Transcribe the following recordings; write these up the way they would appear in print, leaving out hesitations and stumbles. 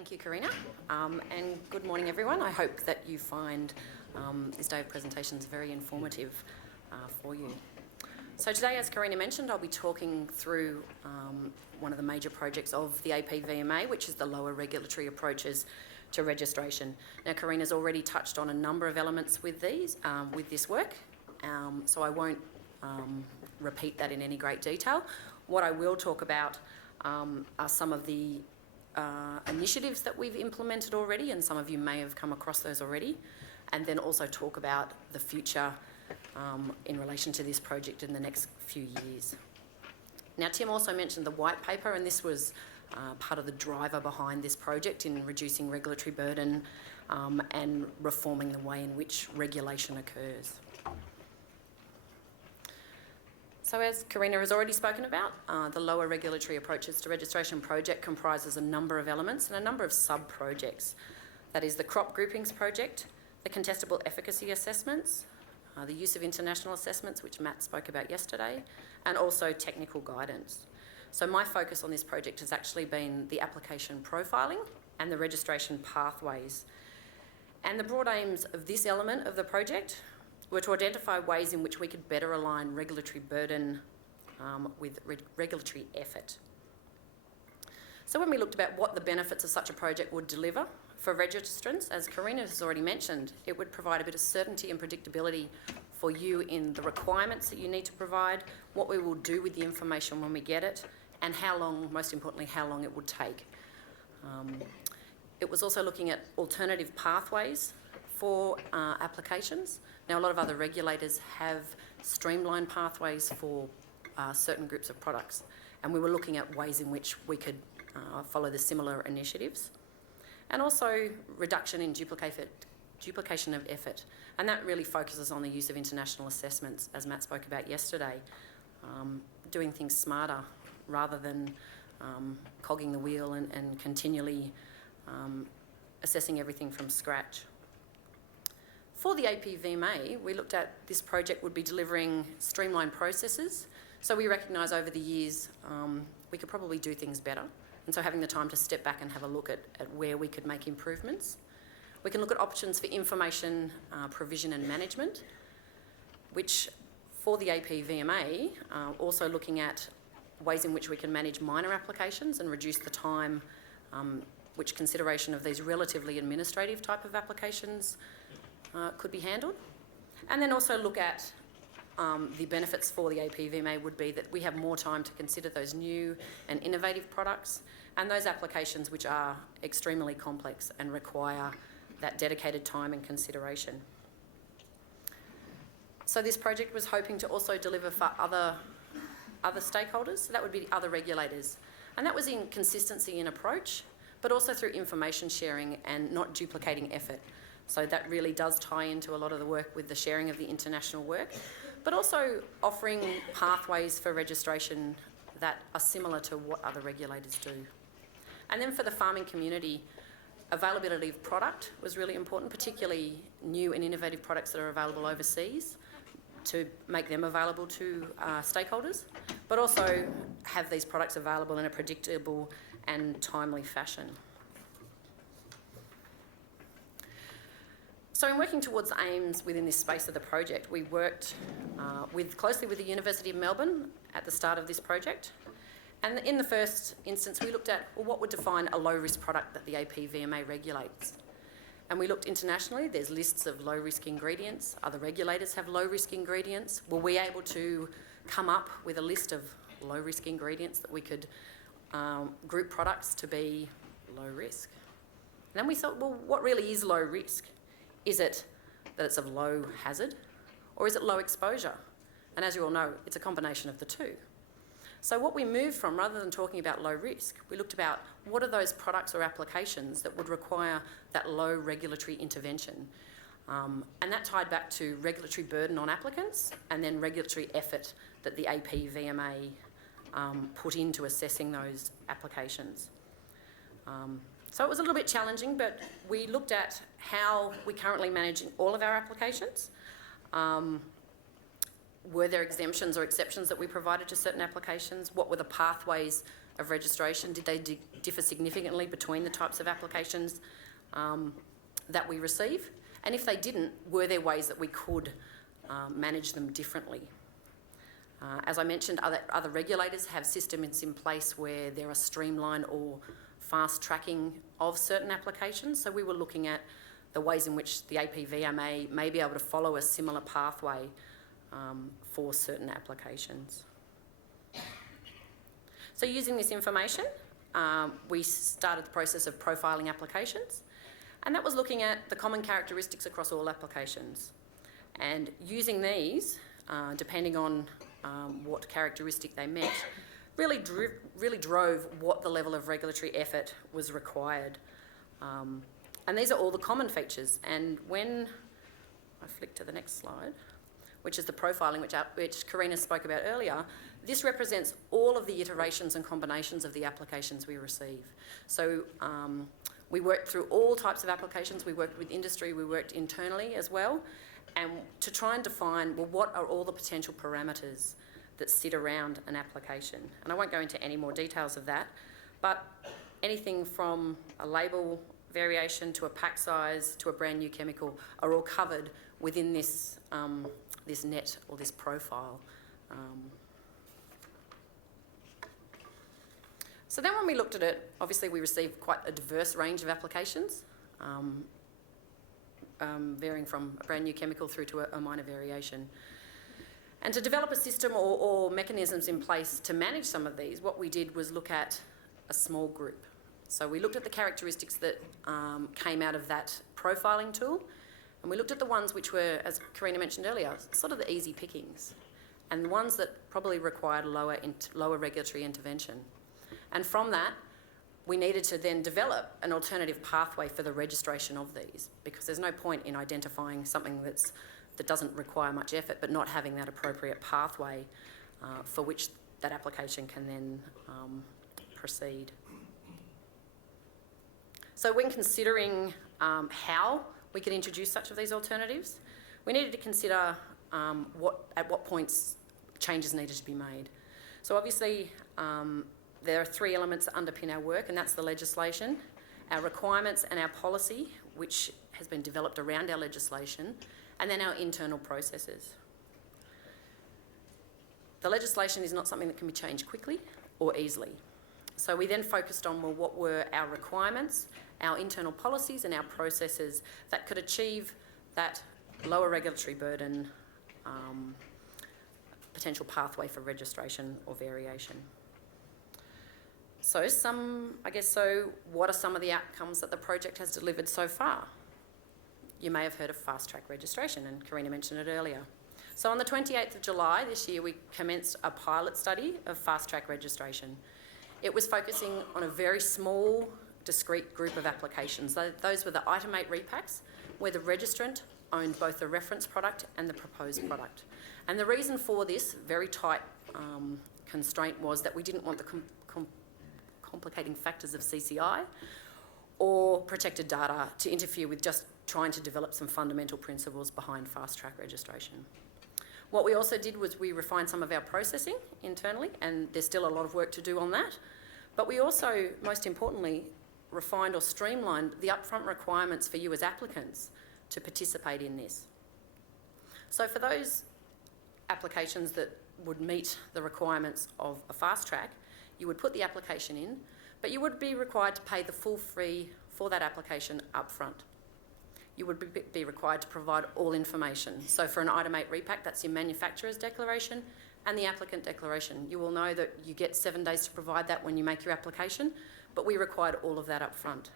Thank you, Karina, and good morning, everyone. I hope that you find this day of presentations very informative for you. So today, as Karina mentioned, I'll be talking through one of the major projects of the APVMA, which is the lower regulatory approaches to registration. Now, Karina's already touched on a number of elements with this work, so I won't repeat that in any great detail. What I will talk about are some of the initiatives that we've implemented already, and some of you may have come across those already, and then also talk about the future in relation to this project in the next few years. Now, Tim also mentioned the white paper, and this was part of the driver behind this project in reducing regulatory burden and reforming the way in which regulation occurs. So as Karina has already spoken about, the lower regulatory approaches to registration project comprises a number of elements and a number of sub-projects. That is the crop groupings project, the contestable efficacy assessments, the use of international assessments, which Matt spoke about yesterday, and also technical guidance. So my focus on this project has actually been the application profiling and the registration pathways. And the broad aims of this element of the project were to identify ways in which we could better align regulatory burden with regulatory effort. So when we looked about what the benefits of such a project would deliver for registrants, as Karina has already mentioned, it would provide a bit of certainty and predictability for you in the requirements that you need to provide, what we will do with the information when we get it, and how long, most importantly, how long it would take. It was also looking at alternative pathways for applications. Now, a lot of other regulators have streamlined pathways for certain groups of products, and we were looking at ways in which we could follow the similar initiatives. And also reduction in duplication of effort, and that really focuses on the use of international assessments, as Matt spoke about yesterday, doing things smarter rather than cogging the wheel and continually assessing everything from scratch. For the APVMA, we looked at this project would be delivering streamlined processes. So we recognise over the years we could probably do things better. And so having the time to step back and have a look at where we could make improvements. We can look at options for information provision and management, which for the APVMA, also looking at ways in which we can manage minor applications and reduce the time which consideration of these relatively administrative type of applications could be handled. And then also look at the benefits for the APVMA would be that we have more time to consider those new and innovative products and those applications which are extremely complex and require that dedicated time and consideration. So this project was hoping to also deliver for other stakeholders, so that would be other regulators. And that was in consistency in approach, but also through information sharing and not duplicating effort. So that really does tie into a lot of the work with the sharing of the international work, but also offering pathways for registration that are similar to what other regulators do. And then for the farming community, availability of product was really important, particularly new and innovative products that are available overseas, to make them available to stakeholders, but also have these products available in a predictable and timely fashion. So in working towards aims within this space of the project, we worked closely with the University of Melbourne at the start of this project. And in the first instance, we looked at, well, what would define a low-risk product that the APVMA regulates? And we looked internationally. There's lists of low-risk ingredients. Other regulators have low-risk ingredients. Were we able to come up with a list of low-risk ingredients that we could group products to be low risk? And then we thought, well, what really is low risk? Is it that it's of low hazard, or is it low exposure? And as you all know, it's a combination of the two. So what we moved from, rather than talking about low risk, we looked about what are those products or applications that would require that low regulatory intervention. And that tied back to regulatory burden on applicants and then regulatory effort that the APVMA put into assessing those applications. So it was a little bit challenging, but we looked at how we currently manage all of our applications. Were there exemptions or exceptions that we provided to certain applications? What were the pathways of registration? Did they differ significantly between the types of applications that we receive? And if they didn't, were there ways that we could manage them differently? As I mentioned, other regulators have systems in place where there are streamline or fast tracking of certain applications. So we were looking at the ways in which the APVMA may be able to follow a similar pathway for certain applications. So using this information, we started the process of profiling applications, and that was looking at the common characteristics across all applications. And using these, depending on what characteristic they met, really drove what the level of regulatory effort was required. And these are all the common features. And when I flick to the next slide, which is the profiling, which Karina spoke about earlier, this represents all of the iterations and combinations of the applications we receive. So we worked through all types of applications. We worked with industry, we worked internally as well, and to try and define, well, what are all the potential parameters that sit around an application? And I won't go into any more details of that, but anything from a label variation to a pack size to a brand new chemical are all covered within this, this net or this profile. So then when we looked at it, obviously we received quite a diverse range of applications, varying from a brand new chemical through to a minor variation. And to develop a system or mechanisms in place to manage some of these, what we did was look at a small group. So we looked at the characteristics that came out of that profiling tool, and we looked at the ones which were, as Karina mentioned earlier, sort of the easy pickings, and the ones that probably required lower regulatory intervention. And from that, we needed to then develop an alternative pathway for the registration of these, because there's no point in identifying something that doesn't require much effort but not having that appropriate pathway for which that application can then proceed. So when considering how we could introduce such of these alternatives, we needed to consider at what points changes needed to be made. So obviously, there are three elements that underpin our work, and that's the legislation, our requirements and our policy, which has been developed around our legislation, and then our internal processes. The legislation is not something that can be changed quickly or easily. So we then focused on, well, what were our requirements, our internal policies and our processes that could achieve that lower regulatory burden, potential pathway for registration or variation. So what are some of the outcomes that the project has delivered so far? You may have heard of Fasttrack registration, and Karina mentioned it earlier. So on the 28th of July this year, we commenced a pilot study of Fasttrack registration. It was focusing on a very small, discrete group of applications. Those were the Item 8 repacks, where the registrant owned both the reference product and the proposed product. And the reason for this very tight constraint was that we didn't want the complicating factors of CCI or protected data to interfere with just trying to develop some fundamental principles behind fast-track registration. What we also did was we refined some of our processing internally, and there's still a lot of work to do on that. But we also, most importantly, refined or streamlined the upfront requirements for you as applicants to participate in this. So for those applications that would meet the requirements of a fast track, you would put the application in, but you would be required to pay the full fee for that application upfront. You would be required to provide all information. So for an Item 8 repack, that's your manufacturer's declaration and the applicant declaration. You will know that you get 7 days to provide that when you make your application, but we required all of that upfront.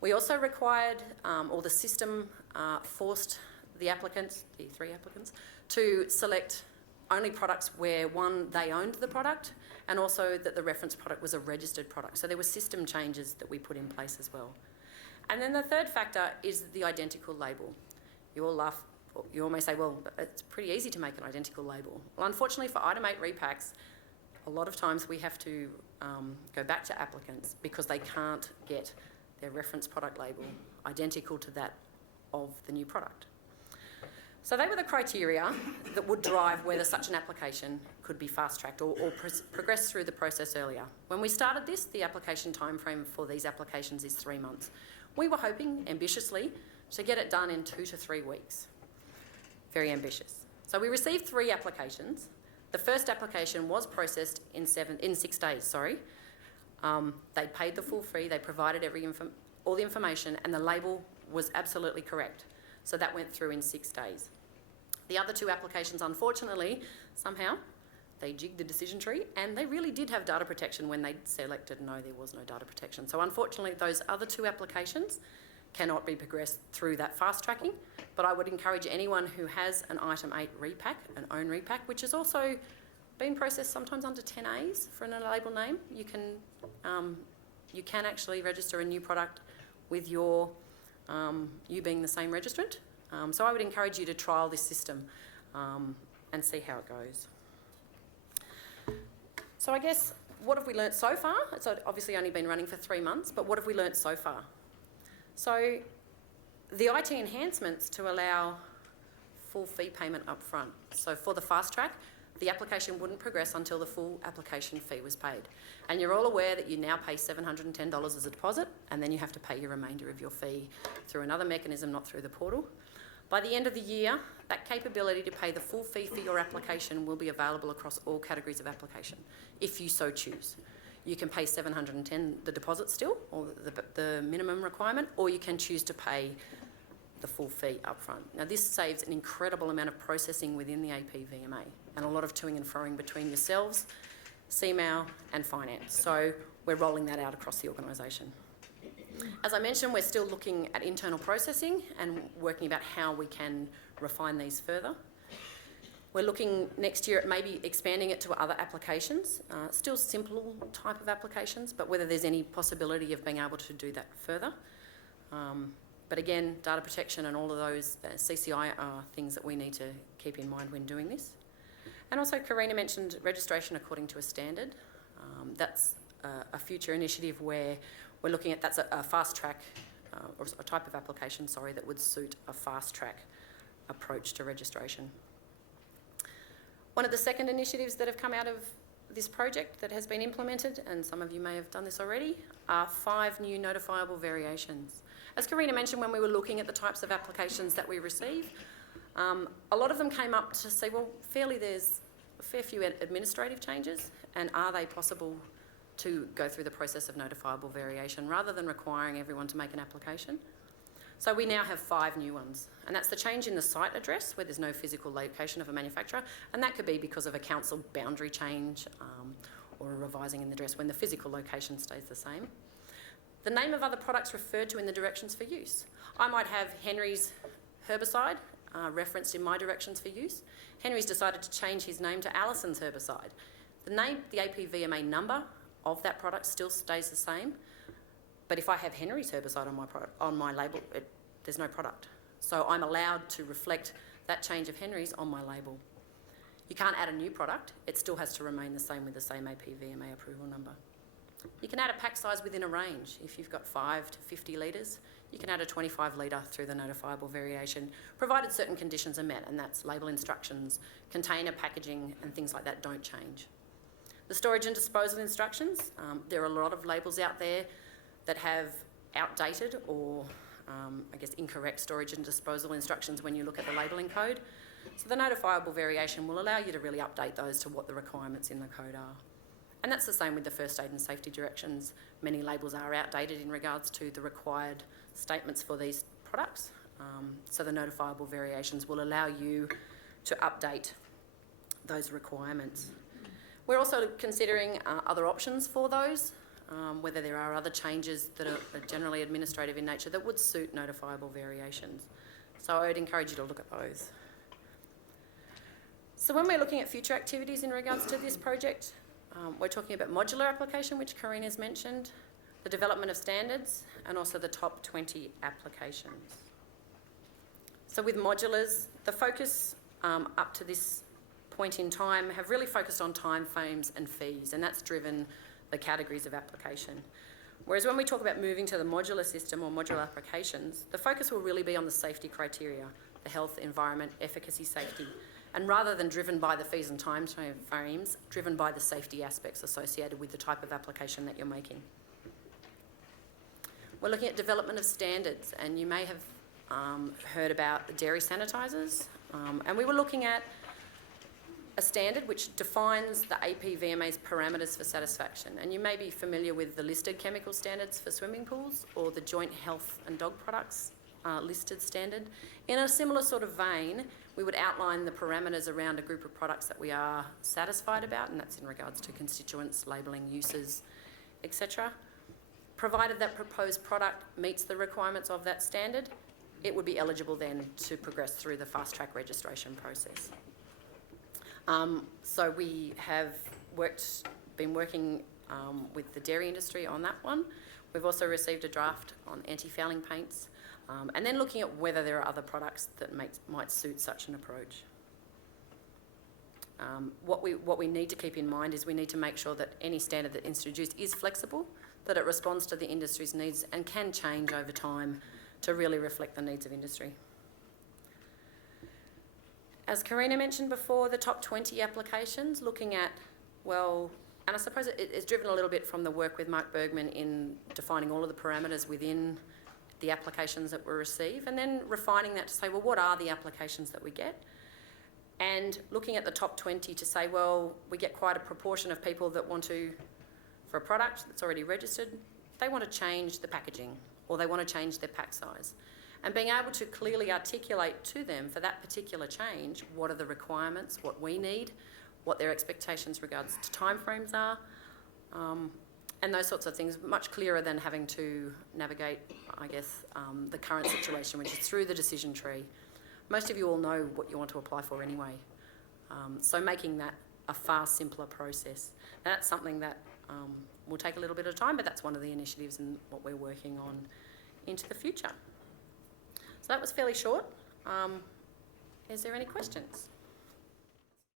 We also required, or the system forced the applicants, the 3 applicants, to select only products where, one, they owned the product, and also that the reference product was a registered product. So there were system changes that we put in place as well. And then the third factor is the identical label. You all laugh, you all may say, well, it's pretty easy to make an identical label. Well, unfortunately for Item 8 repacks, a lot of times we have to go back to applicants because they can't get their reference product label identical to that of the new product. So they were the criteria that would drive whether such an application could be fast-tracked or progress through the process earlier. When we started this, the application timeframe for these applications is 3 months. We were hoping, ambitiously, to get it done in 2 to 3 weeks. Very ambitious. So we received 3 applications. The first application was processed in 6 days. They paid the full fee, they provided all the information, and the label was absolutely correct. So that went through in 6 days. The other 2 applications, unfortunately, somehow, they jigged the decision tree, and they really did have data protection when they selected no, there was no data protection. So unfortunately, those other 2 applications cannot be progressed through that fast tracking, but I would encourage anyone who has an item 8 repack, an own repack, which has also been processed sometimes under 10As for a label name, you can actually register a new product with your you being the same registrant. So I would encourage you to trial this system and see how it goes. So I guess, what have we learnt so far? It's obviously only been running for 3 months, but what have we learnt so far? So the IT enhancements to allow full fee payment up front. So for the fast track, the application wouldn't progress until the full application fee was paid. And you're all aware that you now pay $710 as a deposit, and then you have to pay your remainder of your fee through another mechanism, not through the portal. By the end of the year, that capability to pay the full fee for your application will be available across all categories of application, if you so choose. You can pay $710, the deposit still, or the minimum requirement, or you can choose to pay the full fee upfront. Now, this saves an incredible amount of processing within the APVMA and a lot of toing and froing between yourselves, CMAO and finance. So we're rolling that out across the organisation. As I mentioned, we're still looking at internal processing and working about how we can refine these further. We're looking next year at maybe expanding it to other applications, still simple type of applications, but whether there's any possibility of being able to do that further. But again, data protection and all of those CCI are things that we need to keep in mind when doing this. And also, Karina mentioned registration according to a standard. That's a future initiative where we're looking at, that's a fast track, or a type of application, sorry, that would suit a fast track approach to registration. One of the second initiatives that have come out of this project that has been implemented, and some of you may have done this already, are 5 new notifiable variations. As Karina mentioned, when we were looking at the types of applications that we receive, a lot of them came up to say, well, there's a fair few administrative changes, and are they possible to go through the process of notifiable variation rather than requiring everyone to make an application? So we now have 5 new ones, and that's the change in the site address where there's no physical location of a manufacturer, and that could be because of a council boundary change or a revising in the address when the physical location stays the same. The name of other products referred to in the directions for use. I might have Henry's herbicide referenced in my directions for use. Henry's decided to change his name to Alison's herbicide. The name, the APVMA number of that product still stays the same, but if I have Henry's herbicide on my label, there's no product. So I'm allowed to reflect that change of Henry's on my label. You can't add a new product. It still has to remain the same with the same APVMA approval number. You can add a pack size within a range. If you've got 5 to 50 litres, you can add a 25 litre through the notifiable variation, provided certain conditions are met, and that's label instructions, container packaging, and things like that don't change. The storage and disposal instructions, there are a lot of labels out there that have outdated or incorrect storage and disposal instructions when you look at the labelling code. So the notifiable variation will allow you to really update those to what the requirements in the code are. And that's the same with the first aid and safety directions. Many labels are outdated in regards to the required statements for these products. So the notifiable variations will allow you to update those requirements. We're also considering other options for those, whether there are other changes that are generally administrative in nature that would suit notifiable variations. So I would encourage you to look at those. So when we're looking at future activities in regards to this project, we're talking about modular application, which Karina's mentioned, the development of standards, and also the top 20 applications. So with modulars, the focus up to this point in time have really focused on time frames and fees, and that's driven the categories of application. Whereas when we talk about moving to the modular system or modular applications, the focus will really be on the safety criteria, the health, environment, efficacy, safety, and rather than driven by the fees and time frames, driven by the safety aspects associated with the type of application that you're making. We're looking at development of standards, and you may have heard about the dairy sanitisers, and we were looking at a standard which defines the APVMA's parameters for satisfaction. And you may be familiar with the listed chemical standards for swimming pools or the joint health and dog products listed standard. In a similar sort of vein, we would outline the parameters around a group of products that we are satisfied about, and that's in regards to constituents, labelling, uses, etc. Provided that proposed product meets the requirements of that standard, it would be eligible then to progress through the fast-track registration process. So we have been working with the dairy industry on that one. We've also received a draft on anti-fouling paints, and then looking at whether there are other products that might suit such an approach. What we need to keep in mind is we need to make sure that any standard that's introduced is flexible, that it responds to the industry's needs and can change over time to really reflect the needs of industry. As Karina mentioned before, the top 20 applications, looking at, well, and I suppose it's driven a little bit from the work with Mark Bergman in defining all of the parameters within the applications that we receive, and then refining that to say, well, what are the applications that we get? And looking at the top 20 to say, well, we get quite a proportion of people that want to, for a product that's already registered, they want to change the packaging or they want to change their pack size. And being able to clearly articulate to them for that particular change, what are the requirements, what we need, what their expectations regards to timeframes are, and those sorts of things, much clearer than having to navigate, I guess, the current situation, which is through the decision tree. Most of you all know what you want to apply for anyway. So making that a far simpler process. Now that's something that will take a little bit of time, but that's one of the initiatives and what we're working on into the future. So that was fairly short. Is there any questions?